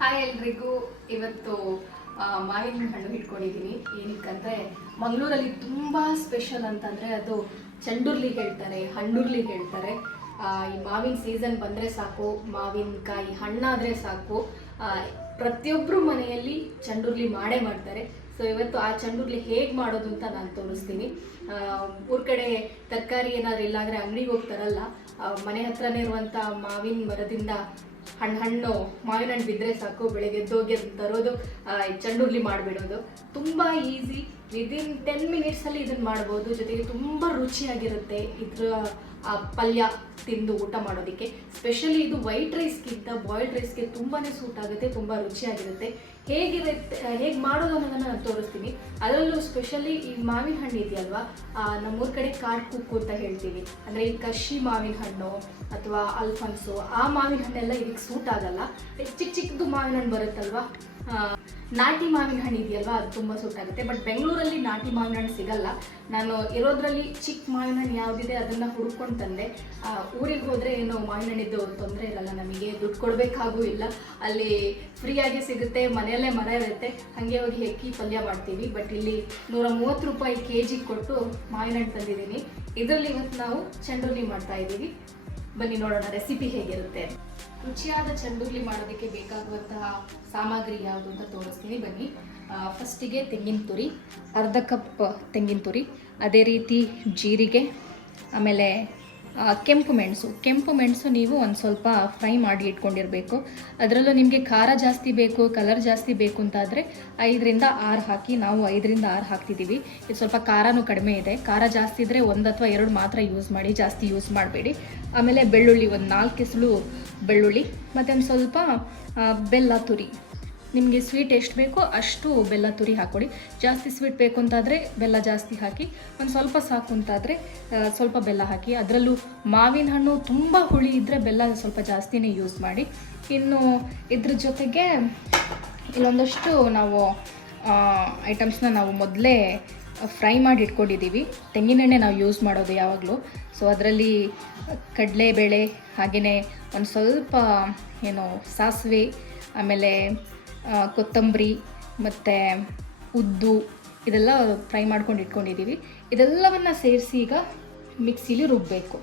Hi ಎಲ್ರಿಗೂ. ಇವತ್ತು ಮಾವಿನ ಹಣ್ಣು ಇಟ್ಕೊಂಡಿದ್ದೀನಿ ಏನಕ್ಕಂದರೆ, ಮಂಗಳೂರಲ್ಲಿ ತುಂಬ ಸ್ಪೆಷಲ್ ಅಂತಂದರೆ ಅದು ಚಂಡುರ್ಲಿ ಹೇಳ್ತಾರೆ, ಹಣ್ಣುರ್ಲಿ ಹೇಳ್ತಾರೆ. ಈ ಮಾವಿನ ಸೀಸನ್ ಬಂದರೆ ಸಾಕು, ಮಾವಿನಕಾಯಿ ಹಣ್ಣಾದರೆ ಸಾಕು. ಪ್ರತಿಯೊಬ್ಬರು ಮನೆಯಲ್ಲಿ ಚಂಡುರ್ಲಿ ಮಾಡೇ ಮಾಡ್ತಾರೆ. ಸೊ ಇವತ್ತು ಆ ಚಂಡುರ್ಲಿ ಹೇಗೆ ಮಾಡೋದು ಅಂತ ನಾನು ತೋರಿಸ್ತೀನಿ. ಊರ ಕಡೆ ತರಕಾರಿ ಏನಾದ್ರು ಇಲ್ಲಾಂದರೆ ಅಂಗಡಿಗೆ ಹೋಗ್ತಾರಲ್ಲ ಮನೆ ಹತ್ರನೇ ಇರುವಂತ ಮಾವಿನ ಮರದಿಂದ ಹಣ್ಣು ಹಣ್ಣು ಮಾವಿನ ಹಣ್ಣು ಬಿದ್ದರೆ ಸಾಕು, ಬೆಳಗ್ಗೆ ಎದ್ದೋಗಿ ಅದನ್ನ ತರೋದು ಚಂಡುರ್ಲಿ ಮಾಡಿಬಿಡೋದು. ತುಂಬ ಈಸಿ ವಿದಿನ್ ಟೆನ್ ಮಿನಿಟ್ಸಲ್ಲಿ ಇದನ್ನು ಮಾಡ್ಬೋದು. ಜೊತೆಗೆ ತುಂಬ ರುಚಿಯಾಗಿರುತ್ತೆ ಇದ್ರ ಪಲ್ಯ ತಿಂದು ಊಟ ಮಾಡೋದಕ್ಕೆ. ಸ್ಪೆಷಲಿ ಇದು ವೈಟ್ ರೈಸ್ಗಿಂತ ಬಾಯ್ಲ್ಡ್ ರೈಸ್ಗೆ ತುಂಬಾ ಸೂಟ್ ಆಗುತ್ತೆ, ತುಂಬ ರುಚಿಯಾಗಿರುತ್ತೆ. ಹೇಗಿರುತ್ತೆ ಹೇಗೆ ಮಾಡೋದು ಅನ್ನೋದನ್ನು ನಾನು ತೋರಿಸ್ತೀನಿ. ಅದರಲ್ಲೂ ಸ್ಪೆಷಲಿ ಈ ಮಾವಿನ ಹಣ್ಣು ಇದೆಯಲ್ವಾ? ನಮ್ಮೂರ ಕಡೆ ಕಾಡ್ ಕುಕ್ಕು ಅಂತ ಹೇಳ್ತೀವಿ. ಅಂದರೆ ಈ ಕಶಿ ಮಾವಿನ ಹಣ್ಣು ಅಥವಾ ಅಲ್ಫನ್ಸು, ಆ ಮಾವಿನ ಹಣ್ಣೆಲ್ಲ ಇದಕ್ಕೆ ಸೂಟ್ ಆಗಲ್ಲ. ಚಿಕ್ಕ ಚಿಕ್ಕದು ಮಾವಿನ ಹಣ್ಣು ಬರುತ್ತಲ್ವಾ? ನಾಟಿ ಮಾವಿನ ಹಣ್ಣು ಇದೆಯಲ್ವಾ? ಅದು ತುಂಬ ಸೂಟ್ ಆಗುತ್ತೆ ಬಟ್ ಬೆಂಗಳೂರಲ್ಲಿ ನಾಟಿ ಮಾವಿನ ಹಣ್ಣು ಸಿಗಲ್ಲ. ನಾನು ಇರೋದ್ರಲ್ಲಿ ಚಿಕ್ಕ ಮಾವಿನ ಹಣ್ಣು ಯಾವುದಿದೆ ಅದನ್ನು ಹುಡ್ಕೊಂಡು ತಂದೆ. ಊರಿಗೆ ಹೋದರೆ ಏನು ಮಾವಿನ ಹಣ್ಣಿದ್ದು ತೊಂದರೆ ಇರಲ್ಲ. ನಮಗೆ ದುಡ್ಡು ಕೊಡಬೇಕಾಗೂ ಇಲ್ಲ. ಅಲ್ಲಿ ಫ್ರೀಯಾಗಿ ಸಿಗುತ್ತೆ, ಮನೆಯಲ್ಲೇ ಮರ ಇರುತ್ತೆ. ಹಾಗೆ ಹೋಗಿ ಹೆಕ್ಕಿ ಪಲ್ಯ ಮಾಡ್ತೀವಿ. ಬಟ್ ಇಲ್ಲಿ ನೂರ ಮೂವತ್ತು ರೂಪಾಯಿ ಕೆ ಜಿ ಕೊಟ್ಟು ಮಾವಿನ ಹಣ್ಣು ತಂದಿದ್ದೀನಿ. ಇದರಲ್ಲಿ ಇವತ್ತು ನಾವು ಚಂಡುರ್ಲಿ ಮಾಡ್ತಾ ಇದ್ದೀವಿ. ಬನ್ನಿ ನೋಡೋಣ ರೆಸಿಪಿ ಹೇಗಿರುತ್ತೆ ರುಚಿಯಾದ ಚಂಡುರ್ಲಿ ಮಾಡೋದಕ್ಕೆ ಬೇಕಾಗುವಂತಹ ಸಾಮಗ್ರಿ ಯಾವುದು ಅಂತ ತೋರಿಸ್ತೀನಿ. ಬನ್ನಿ. ಫಸ್ಟಿಗೆ ತೆಂಗಿನ ತುರಿ, ಅರ್ಧ ಕಪ್ ತೆಂಗಿನ ತುರಿ, ಅದೇ ರೀತಿ ಜೀರಿಗೆ, ಆಮೇಲೆ ಕೆಂಪು ಮೆಣಸು. ಕೆಂಪು ಮೆಣಸು ನೀವು ಒಂದು ಸ್ವಲ್ಪ ಫ್ರೈ ಮಾಡಿ ಇಟ್ಕೊಂಡಿರಬೇಕು. ಅದರಲ್ಲೂ ನಿಮಗೆ ಖಾರ ಜಾಸ್ತಿ ಬೇಕು ಕಲರ್ ಜಾಸ್ತಿ ಬೇಕು ಅಂತಾದರೆ ಐದರಿಂದ ಆರು ಹಾಕಿ ನಾವು ಐದರಿಂದ ಆರು ಹಾಕ್ತಿದ್ದೀವಿ ಇದು ಸ್ವಲ್ಪ ಖಾರನೂ ಕಡಿಮೆ ಇದೆ. ಖಾರ ಜಾಸ್ತಿ ಇದ್ದರೆ ಒಂದು ಅಥವಾ ಎರಡು ಮಾತ್ರ ಯೂಸ್ ಮಾಡಿ, ಜಾಸ್ತಿ ಯೂಸ್ ಮಾಡಬೇಡಿ. ಆಮೇಲೆ ಬೆಳ್ಳುಳ್ಳಿ ಒಂದು ನಾಲ್ಕು ಕೆಸಲು ಬೆಳ್ಳುಳ್ಳಿ ಮತ್ತು ಒಂದು ಸ್ವಲ್ಪ ಬೆಲ್ಲ ತುರಿ. ನಿಮಗೆ ಸ್ವೀಟ್ ಎಷ್ಟು ಬೇಕೋ ಅಷ್ಟು ಬೆಲ್ಲ ತುರಿ ಹಾಕ್ಕೊಡಿ ಜಾಸ್ತಿ ಸ್ವೀಟ್ ಬೇಕು ಅಂತಾದರೆ ಬೆಲ್ಲ ಜಾಸ್ತಿ ಹಾಕಿ, ಒಂದು ಸ್ವಲ್ಪ ಸಾಕು ಅಂತಾದರೆ ಸ್ವಲ್ಪ ಬೆಲ್ಲ ಹಾಕಿ. ಅದರಲ್ಲೂ ಮಾವಿನ ಹಣ್ಣು ತುಂಬ ಹುಳಿ ಇದ್ದರೆ ಬೆಲ್ಲ ಸ್ವಲ್ಪ ಜಾಸ್ತಿನೇ ಯೂಸ್ ಮಾಡಿ. ಇನ್ನು ಇದ್ರ ಜೊತೆಗೆ ಇಲ್ಲೊಂದಷ್ಟು ನಾವು ಐಟಮ್ಸ್ನ ನಾವು ಮೊದಲೇ ಫ್ರೈ ಮಾಡಿ ಇಟ್ಕೊಂಡಿದ್ದೀವಿ ತೆಂಗಿನೆಣ್ಣೆ ನಾವು ಯೂಸ್ ಮಾಡೋದು ಯಾವಾಗಲೂ. ಸೊ ಅದರಲ್ಲಿ ಕಡಲೆಬೇಳೆ ಹಾಗೆಯೇ ಒಂದು ಸ್ವಲ್ಪ, ಏನು, ಸಾಸಿವೆ, ಆಮೇಲೆ ಕೊತ್ತಂಬರಿ ಮತ್ತು ಉದ್ದು ಇದೆಲ್ಲ ಫ್ರೈ ಮಾಡ್ಕೊಂಡು ಇಟ್ಕೊಂಡಿದ್ದೀವಿ. ಇದೆಲ್ಲವನ್ನು ಸೇರಿಸಿ ಈಗ ಮಿಕ್ಸಿಲಿ ರುಬ್ಬಬೇಕು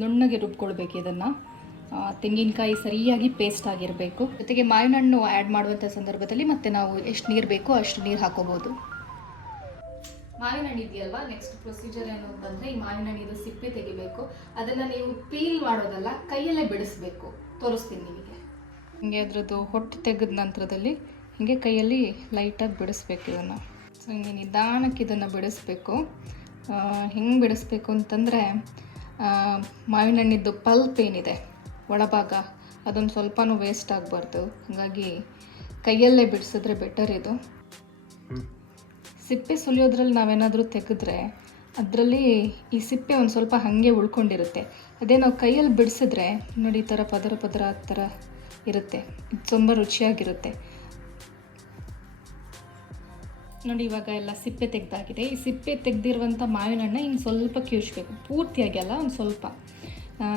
ನುಣ್ಣಗೆ ರುಬ್ಕೊಳ್ಬೇಕು ಇದನ್ನು. ತೆಂಗಿನಕಾಯಿ ಸರಿಯಾಗಿ ಪೇಸ್ಟ್ ಆಗಿರಬೇಕು. ಜೊತೆಗೆ ಮಾವಿನ ಹಣ್ಣು ಆ್ಯಡ್ ಮಾಡುವಂಥ ಸಂದರ್ಭದಲ್ಲಿ ಮತ್ತೆ ನಾವು ಎಷ್ಟು ನೀರು ಬೇಕೋ ಅಷ್ಟು ನೀರು ಹಾಕೋಬೋದು. ಮಾವಿನ ಹಣ್ಣು ಇದೆಯಲ್ವಾ? ನೆಕ್ಸ್ಟ್ ಪ್ರೊಸೀಜರ್ ಏನು ಅಂತಂದರೆ ಈ ಮಾವಿನ ಹಣ್ಣಿದು ಸಿಪ್ಪೆ ತೆಗಿಬೇಕು. ಅದನ್ನು ನೀವು ಪೀಲ್ ಮಾಡೋದಲ್ಲ, ಕೈಯಲ್ಲೇ ಬಿಡಿಸ್ಬೇಕು. ತೋರಿಸ್ತೀನಿ ನಿಮಗೆ. ಹಿಂಗೆ ಅದರದ್ದು ಹೊಟ್ಟು ತೆಗೆದ ನಂತರದಲ್ಲಿ ಹಿಂಗೆ ಕೈಯಲ್ಲಿ ಲೈಟಾಗಿ ಬಿಡಿಸ್ಬೇಕು ಇದನ್ನು. ಸೊ ಹಿಂಗೆ ನಿಧಾನಕ್ಕೆ ಇದನ್ನು ಬಿಡಿಸ್ಬೇಕು. ಹೆಂಗೆ ಬಿಡಿಸ್ಬೇಕು ಅಂತಂದರೆ ಮಾವಿನ ಹಣ್ಣಿದ್ದು ಪಲ್ಪ್ ಏನಿದೆ ಒಳಭಾಗ ಅದೊಂದು ಸ್ವಲ್ಪನೂ ವೇಸ್ಟ್ ಆಗಬಾರ್ದು. ಹಾಗಾಗಿ ಕೈಯಲ್ಲೇ ಬಿಡಿಸಿದ್ರೆ ಬೆಟರ್ ಇದು. ಸಿಪ್ಪೆ ಸುಲಿಯೋದ್ರಲ್ಲಿ ನಾವೇನಾದರೂ ತೆಗೆದ್ರೆ ಅದರಲ್ಲಿ ಈ ಸಿಪ್ಪೆ ಒಂದು ಸ್ವಲ್ಪ ಹಾಗೆ ಉಳ್ಕೊಂಡಿರುತ್ತೆ. ಅದೇ ನಾವು ಕೈಯಲ್ಲಿ ಬಿಡಿಸಿದ್ರೆ ನೋಡಿ ಈ ಥರ ಪದರ ಪದರ ಆ ಥರ ಇರುತ್ತೆ. ಇದು ತುಂಬ ರುಚಿಯಾಗಿರುತ್ತೆ. ನೋಡಿ, ಇವಾಗ ಎಲ್ಲ ಸಿಪ್ಪೆ ತೆಗೆದಾಗಿದೆ. ಈ ಸಿಪ್ಪೆ ತೆಗೆದಿರುವಂಥ ಮಾವಿನ ಹಣ್ಣು ಹಿಂಗೆ ಸ್ವಲ್ಪ ಕ್ಯೂಸ್ಬೇಕು ಪೂರ್ತಿಯಾಗಿ ಅಲ್ಲ, ಒಂದು ಸ್ವಲ್ಪ.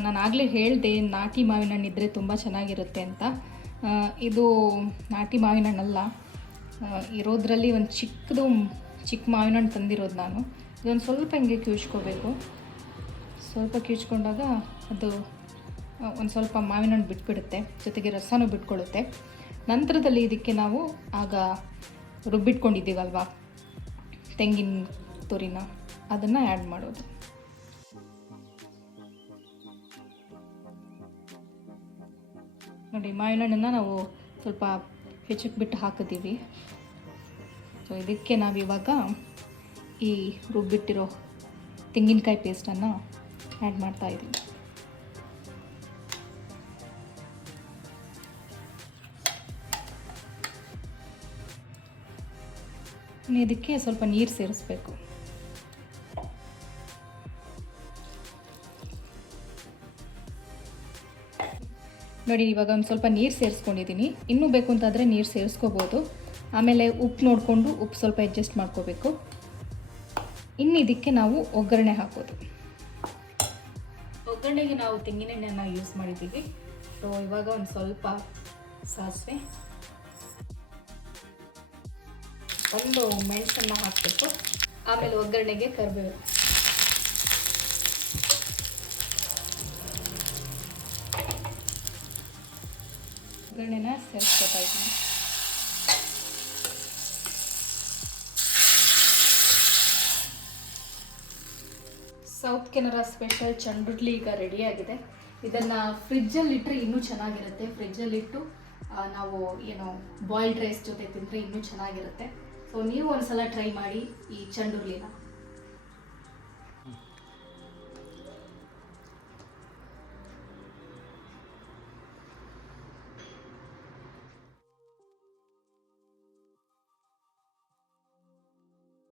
ನಾನು ಆಗಲೇ ಹೇಳಿದೆ, ನಾಟಿ ಮಾವಿನ ಹಣ್ಣು ಇದ್ದರೆ ತುಂಬ ಚೆನ್ನಾಗಿರುತ್ತೆ ಅಂತ. ಇದು ನಾಟಿ ಮಾವಿನ ಹಣ್ಣಲ್ಲ ಇರೋದ್ರಲ್ಲಿ ಒಂದು ಚಿಕ್ಕದು ಚಿಕ್ಕ ಮಾವಿನ ಹಣ್ಣು ತಂದಿರೋದು ನಾನು. ಇದೊಂದು ಸ್ವಲ್ಪ ಹಿಂಗೆ ಕ್ಯೂಸ್ಕೋಬೇಕು ಸ್ವಲ್ಪ ಕ್ಯೂಸ್ಕೊಂಡಾಗ ಅದು ಒಂದು ಸ್ವಲ್ಪ ಮಾವಿನ ಹಣ್ಣು ಬಿಟ್ಬಿಡುತ್ತೆ. ಜೊತೆಗೆ ರಸನೂ ಬಿಟ್ಕೊಳ್ಳುತ್ತೆ ನಂತರದಲ್ಲಿ ಇದಕ್ಕೆ ನಾವು ಆಗ ರುಬ್ಬಿಟ್ಕೊಂಡಿದ್ದೀವಲ್ವಾ? ತೆಂಗಿನ ತುರಿನ? ಅದನ್ನು ಆ್ಯಡ್ ಮಾಡೋದು. ನೋಡಿ ಮಾವಿನ ಹಣ್ಣನ್ನು ನಾವು ಸ್ವಲ್ಪ ಹೆಚ್ಚಕ್ಕೆ ಬಿಟ್ಟು ಹಾಕಿದ್ದೀವಿ. ಸೊ ಇದಕ್ಕೆ ನಾವಿವಾಗ ಈ ರುಬ್ಬಿಟ್ಟಿರೋ ತೆಂಗಿನಕಾಯಿ ಪೇಸ್ಟನ್ನು ಆ್ಯಡ್ ಮಾಡ್ತಾ ಇದಕ್ಕೆ ಸ್ವಲ್ಪ ನೀರು ಸೇರಿಸ್ಬೇಕು. ನೋಡಿ, ಇವಾಗ ಒಂದು ಸ್ವಲ್ಪ ನೀರು ಸೇರಿಸ್ಕೊಂಡಿದ್ದೀನಿ ಇನ್ನೂ ಬೇಕು ಅಂತಾದರೆ ನೀರು ಸೇರಿಸ್ಕೋಬೋದು. ಆಮೇಲೆ ಉಪ್ಪು ನೋಡಿಕೊಂಡು ಉಪ್ಪು ಸ್ವಲ್ಪ ಅಡ್ಜಸ್ಟ್ ಮಾಡ್ಕೋಬೇಕು. ಇನ್ನು ಇದಕ್ಕೆ ನಾವು ಒಗ್ಗರಣೆ ಹಾಕೋದು. ಒಗ್ಗರಣೆಗೆ ನಾವು ತೆಂಗಿನೆಣ್ಣೆನ ಯೂಸ್ ಮಾಡಿದ್ದೀವಿ. ಸೊ ಇವಾಗ ಒಂದು ಸ್ವಲ್ಪ ಸಾಸಿವೆ. ಒಂದು ಮೆಣಸನ್ನು ಹಾಕಬೇಕು ಆಮೇಲೆ ಒಗ್ಗರಣೆಗೆ ಕರಿಬೇವು. ಒಗ್ಗರಣೆನ ಸೇರಿಸ್ಬೇಕಾಯ್ತು ಸೌತ್ ಕೆನರಾ ಸ್ಪೆಷಲ್ ಚಂಡುಡ್ಲಿ ಈಗ ರೆಡಿಯಾಗಿದೆ. ಇದನ್ನು ಫ್ರಿಜ್ಜಲ್ಲಿ ಇಟ್ಟರೆ ಇನ್ನೂ ಚೆನ್ನಾಗಿರುತ್ತೆ. ಫ್ರಿಜ್ಜಲ್ಲಿಟ್ಟು ನಾವು, ಏನು ಬಾಯ್ಲ್ಡ್ ರೈಸ್ ಜೊತೆ ತಿಂದರೆ ಇನ್ನೂ ಚೆನ್ನಾಗಿರುತ್ತೆ. ಸೊ ನೀವು ಒಂದ್ಸಲ ಟ್ರೈ ಮಾಡಿ ಈ ಚಂಡುರ್ಲಿನ.